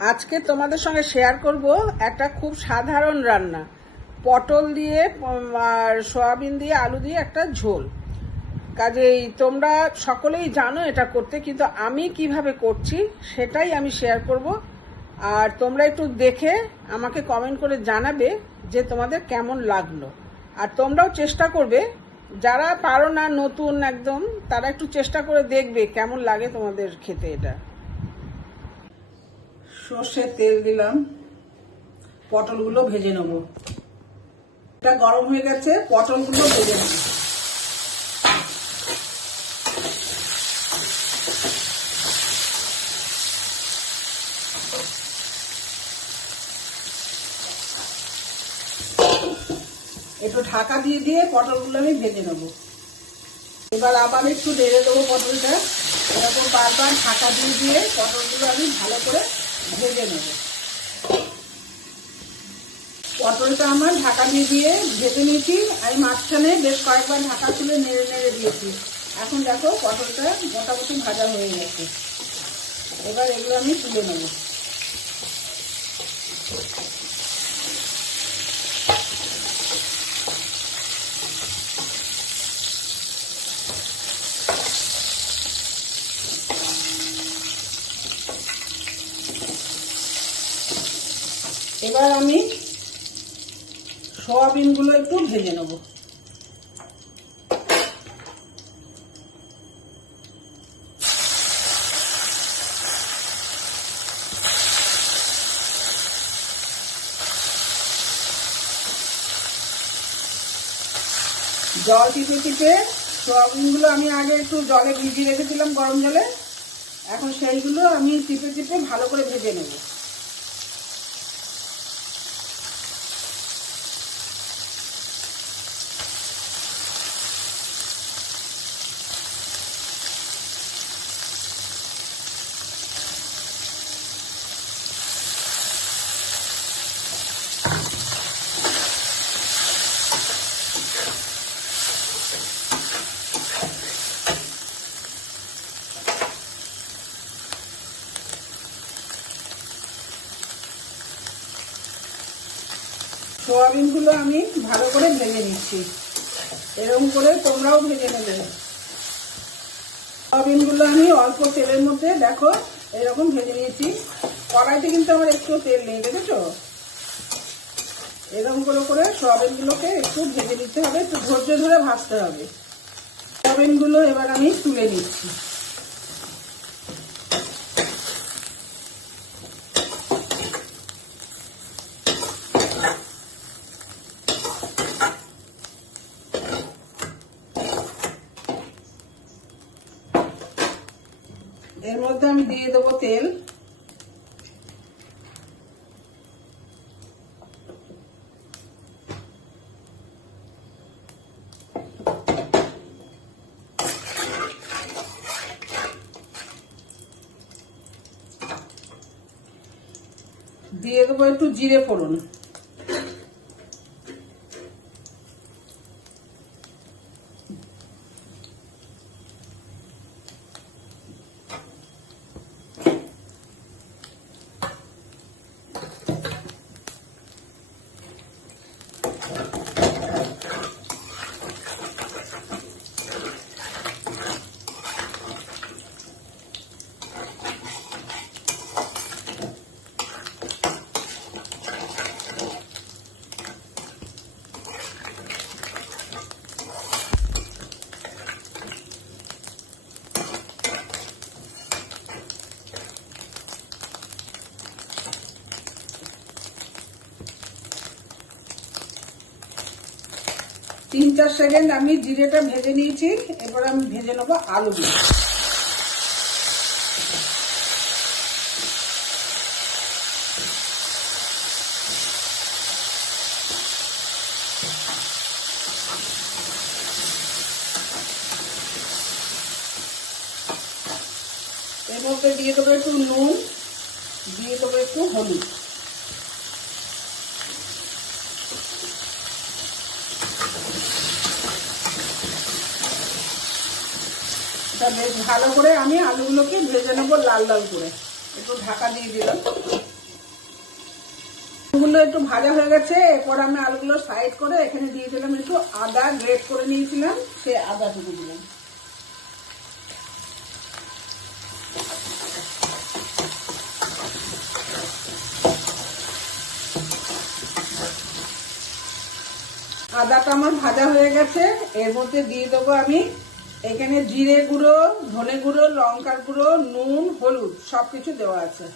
আজকে তোমাদের সঙ্গে শেয়ার করব একটা খুব সাধারণ রান্না, পটল দিয়ে আর সয়াবিন দিয়ে আলু দিয়ে একটা ঝোল। কাজেই তোমরা সকলেই জানো এটা করতে, কিন্তু আমি কিভাবে করছি সেটাই আমি শেয়ার করব। আর তোমরা একটু দেখে আমাকে কমেন্ট করে জানাবে যে তোমাদের কেমন লাগলো। আর তোমরাও চেষ্টা করবে, যারা পারো না নতুন একদম, তারা একটু চেষ্টা করে দেখবে কেমন লাগে তোমাদের খেতে। এটা সর্ষের তেল দিলাম, পটলগুলো ভেজে নেব। এটা গরম হয়ে গেছে, পটলগুলো ভেজে নেব। একটু ঢাকা দিয়ে দিয়ে পটলগুলো আমি ভেজে নেব। এবার আবার একটু নেড়ে দেবো পটলটা। এরকম বারবার ঢাকা দিয়ে দিয়ে পটলগুলো আমি ভালো করে ভেজে নেব। পটলটা আমার ঢাকা দিয়ে দিয়ে ভেজে নিয়েছি। আমি মাঝখানে বেশ কয়েকবার ঢাকা তুলে নেড়ে নেড়ে দিয়েছি। এখন দেখো পটলটা মোটামুটি ভাজা হয়ে গেছে। এবার এগুলো আমি তুলে নেব। এবার আমি সয়াবিনগুলো একটু ভেজে নেব। জল টিপে টিপে সয়াবিনগুলো আমি আগে একটু জলে ভিজিয়ে রেখেছিলাম, গরম জলে। এখন সেইগুলো আমি টিপে টিপে ভালো করে ভেজে নেব। সোয়াবিনগুলো আমি ভালো করে ভেজে নিচ্ছি। এরকম করে তোমরাও ভেজে নেবে। সোয়াবিনগুলো আমি অল্প তেলের মধ্যে দেখো এরকম ভেজে নিয়েছি। কড়াইতে কিন্তু আমার একটু তেল নেই, দেখেছো? এরকম করে করে সোয়াবিনগুলোকে একটু ভেজে নিতে হবে, একটু ধৈর্য ধরে ভাজতে হবে। সোয়াবিনগুলো এবার আমি তুলে নিচ্ছি। এর মধ্যে আমি দিয়ে দেবো তেল। দিয়ে দেবো একটু জিরে ফোড়ন। তিন চার সেকেন্ড আমি জিরেটা ভেজে নিয়েছি। এবার আমি ভেজে নেবো আলুগুলো। এর মধ্যে দিয়ে দেবো একটু নুন, দিয়ে দেবো একটু হলুদ। বেশ ভালো করে আমি আলুগুলোকে ভেজে নেবো লাল লাল করে। একটু ঢাকা দিয়ে দিলাম। আলুগুলো একটু ভাজা হয়ে গেছে। এরপর আমি আলুগুলো সাইড করে এখানে দিয়ে দিলাম একটু আদা গ্রেট করে নিয়েছিলাম, সে আদাটুকু দিলাম। আদাটা আমার ভাজা হয়ে গেছে। এর মধ্যে দিয়ে দেবো আমি এখানে জিরে গুঁড়ো, ধনে গুঁড়ো, লঙ্কার গুঁড়ো, নুন, হলুদ সবকিছু দেওয়া আছে।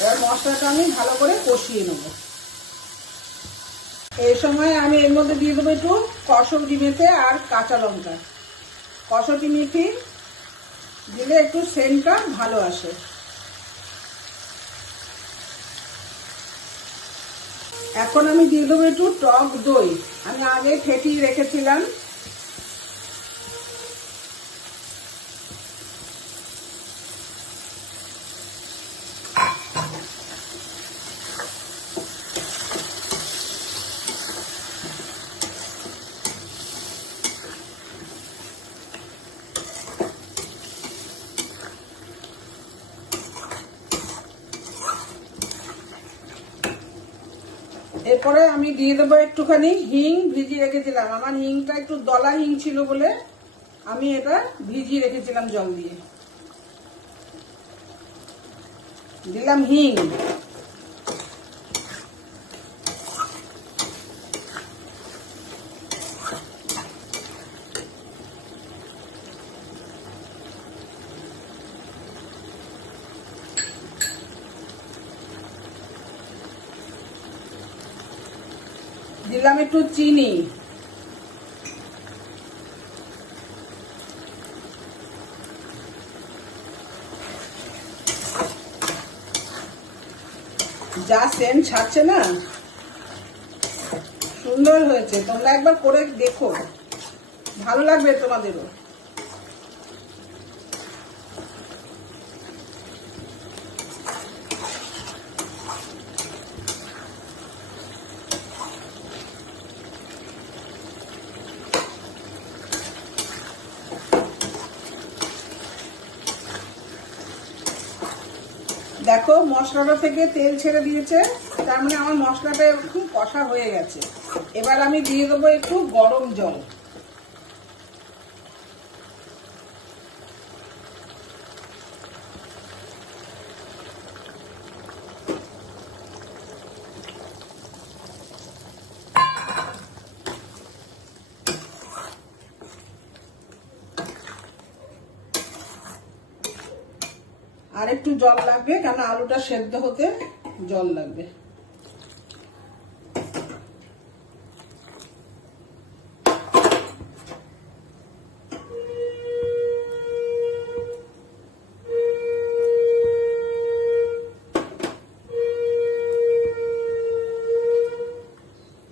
এবার মশলাটা আমি ভালো করে কষিয়ে নেব। এই সময় আমি এর মধ্যে দিয়ে দেবো একটু কসুরি মেথি আর কাঁচা লঙ্কা। কসুরি মেথি দিলে একটু সেন্টটা ভালো আসে। এখন আমি দিয়ে দেবো একটু টক দই, আমি আগে ফেটিয়ে রেখেছিলাম। এরপরে আমি দিয়ে দেবো একটুখানি হিং, ভিজিয়ে রেখেছিলাম। আমার হিংটা একটু দলা হিং ছিল বলে আমি এটা ভিজিয়ে রেখেছিলাম জল দিয়ে। দিলাম হিং। দিলাম একটু চিনি। যা সেন্ট ছাড়ছে না, সুন্দর হয়েছে। তোমরা একবার করে দেখো, ভালো লাগবে তোমাদেরও। দেখো মশলাটা থেকে তেল ছেড়ে দিয়েছে, তার মানে আমার মশলাটা একটু কষা হয়ে গেছে। এবার আমি দিয়ে দেবো একটু গরম জল। আর একটু জল লাগবে, কারণ আলুটা সেদ্ধ হতে জল লাগবে।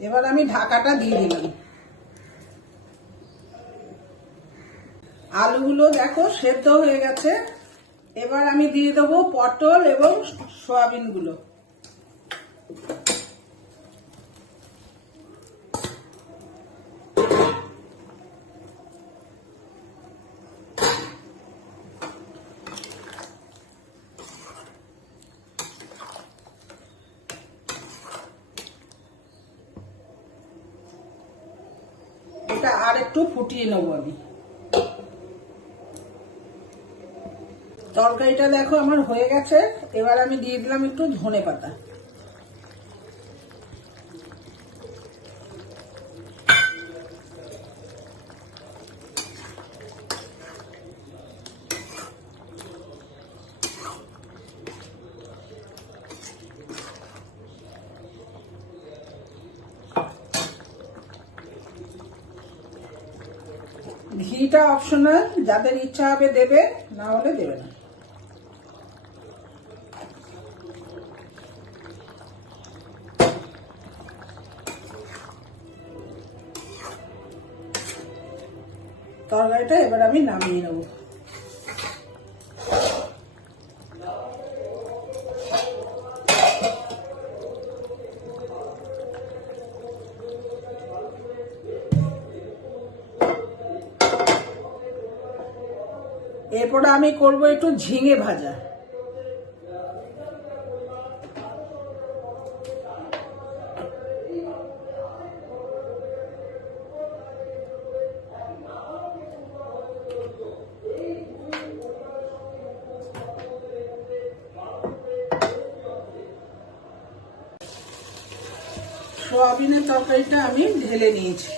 এবার আমি ঢাকাটা দিয়ে দিলাম। আলুগুলো দেখো সেদ্ধ হয়ে গেছে। এবার আমি দিয়ে দেবো পটল এবং সয়াবিন গুলো। এটা আর একটু ফুটিয়ে নেবো আমি। তরকারিটা দেখো আমার হয়ে গেছে। এবার আমি দিয়ে দিলাম একটু ধনে পাতা। ঘিটা অপশনাল, যাদের ইচ্ছা হবে দেবে, না হলে দেবে না। তরকারিটা এবার আমি নামিয়ে নেব। এরপরে আমি করব একটু ঝিঙে ভাজা। সোয়াবিনের তরকারিটা আমি ঢেলে নিয়েছি।